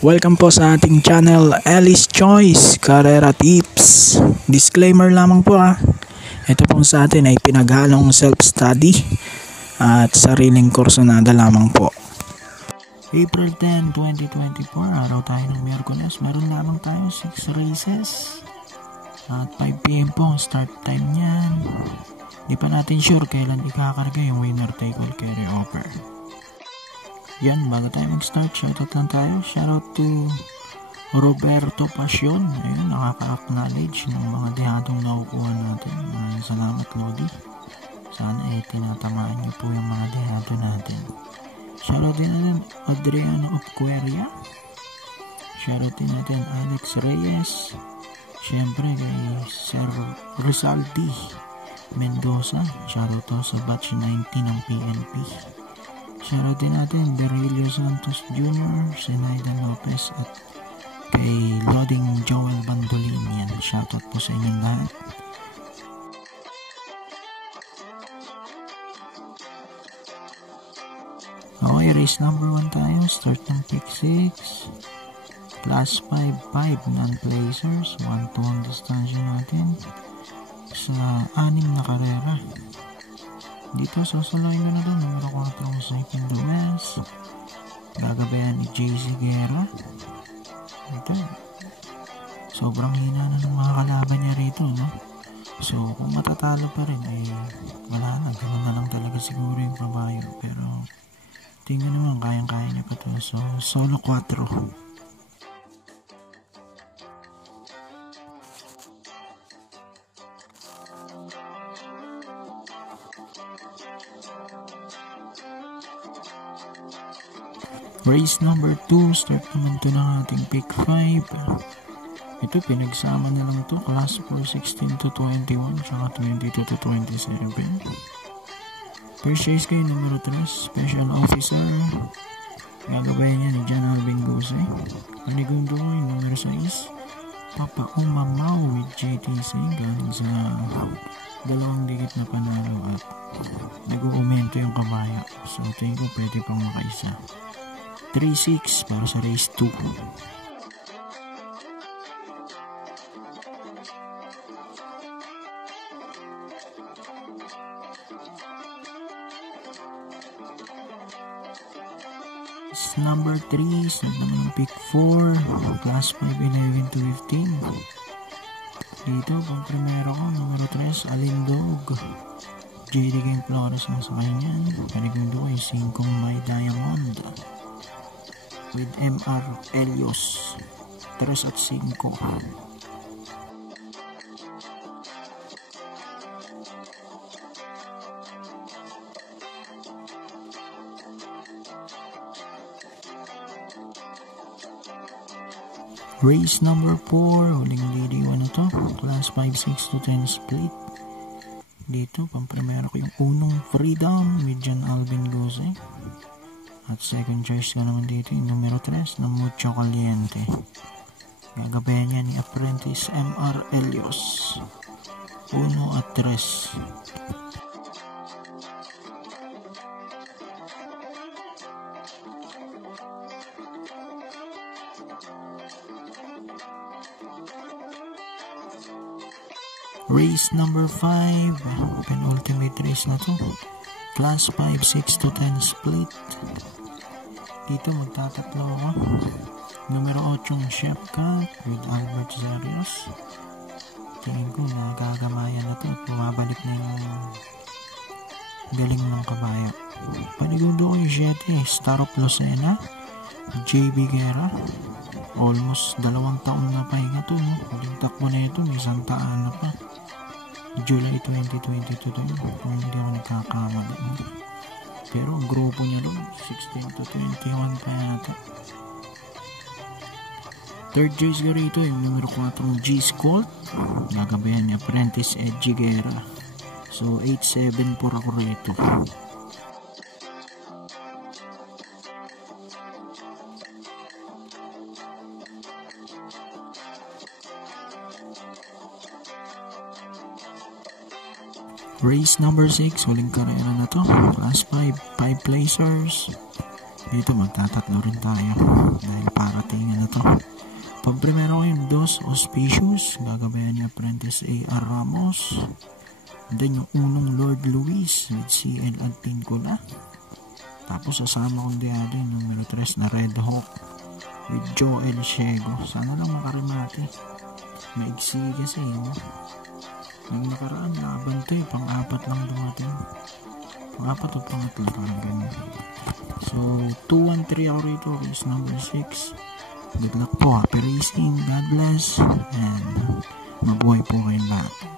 Welcome po sa ating channel, Ellie's Choice Carrera Tips. Disclaimer lamang po Ito pong sa atin ay pinaghalong self-study at sariling kursunada lamang po. April 10, 2024, araw tayo ng Miyerkules. Meron lamang tayo 6 races at 5 PM po ang start time niyan. Di pa natin sure kailan ikakarga yung winner take all carry offer. Yan, bago tayo mag-start, shoutout lang tayo. Shoutout to Roberto Pasion. Ayun, nakaka-acknowledge ng mga dihadong nakukuha natin. Maraming salamat, Lodi. Sana tinatamaan niyo po yung mga dihado natin. Shoutout din natin Adriano Opqueria. Shoutout din natin Alex Reyes. Siyempre kay Sir Rizaldi Mendoza. Shoutout to sa batch 19 ng PNP. Shoutout din natin Darilio Santos Jr., Senaidan Lopez at kay Loading Joel Bandolin. Yan, shoutout po sa inyong lahat. Okay, race number 1 tayo. Start ng pick 6. Class 5 non-placers. 1-2 ang distansya natin sa 6 na karera. Dito, sasalayin ko na doon. Numero 4 ang Saipin Duez. Gagabayan ni JC Guerra. Ito. Sobrang hina na ng mga kalaban niya rito, no? So, kung matatalo pa rin, wala na. Ganun na lang talaga siguro yung kabayo. Pero, tingnan naman, kayang-kaya niya pa ito. So, solo 4. Race number 2, start naman to ng ating pick 5. Ito, pinagsama na lang to. Class 4, 16 to 21, tsaka 22 to 27. First race kayo, numero 3, Special Officer. Gagabayan niya ni John Alvin Guse. Panigundo ko yung numero 6, Papa Umamaw with JTC. Galing sa dalawang dikit na panalo at nag-uumento yung kabayo. So, tingin ko pwede pang makaisa. 3-6 para sa race 2. Number 3, set naman ng pick 4, class 5, 11 to 15. Dito, pang primero ko, numero 3, Alindog. JD Game Flores ang sa kanyan. Panigundo ay 5 May Diamond with MR Elios 3 at 5. Race number 4, huling lady 1 na to, class 5, 6 to 10 split. Dito, pang-primero ko yung unong Freedom with John Alvin Guse. At second choice ko naman dito yung numero 3 na Mucho Caliente. Gagabayan niya ni Apprentice MR Elios 1 at 3. Race number 5, penultimate race na to, class 5, 6 to 10 split. Dito magtatatlo ako. Numero 8 Chef Cup with Albert Zarios. Tingin ko nagagamayan na to at bumabalik na yung galing ng kabayo. Panigundo ko yung 7 Star of Lucena, JB Guerra. Almost 2 taon na pahinga to, no? Huling takbo na ito, may 100 na pa. July 2022 to, kung hindi ako nagkakamali, no? Pero ang grupo niya doon 16 to 21 pa yata. Third choice ko rito yung numero 4 G-Scolt. Gagabayan ni Apprentice Edgy Guerra. So 8-7 por ako rito. Race number 6, huling karera na to. Class 5, 5 placers. Dito magtatatlo rin tayo dahil parating dito. Pag primero ko yung Dos Auspicious, gagabayan ni Apprentice A.R. Ramos. Then yung unong Lord Luis with CL Adtincula. Tapos sasama kong diado yung numero 3 na Red Hawk with Joel Ciego. Sana lang makarimati. Maigsi kasi yun. Nung nakaraan, laban to eh. Pang-apat lang dumating. Pang-apat o pang-atlo, parang ganyan. So, 2-1-3 ako rito. Race number 6. Good luck po. Happy racing. God bless. And mabuhay po kayong lahat.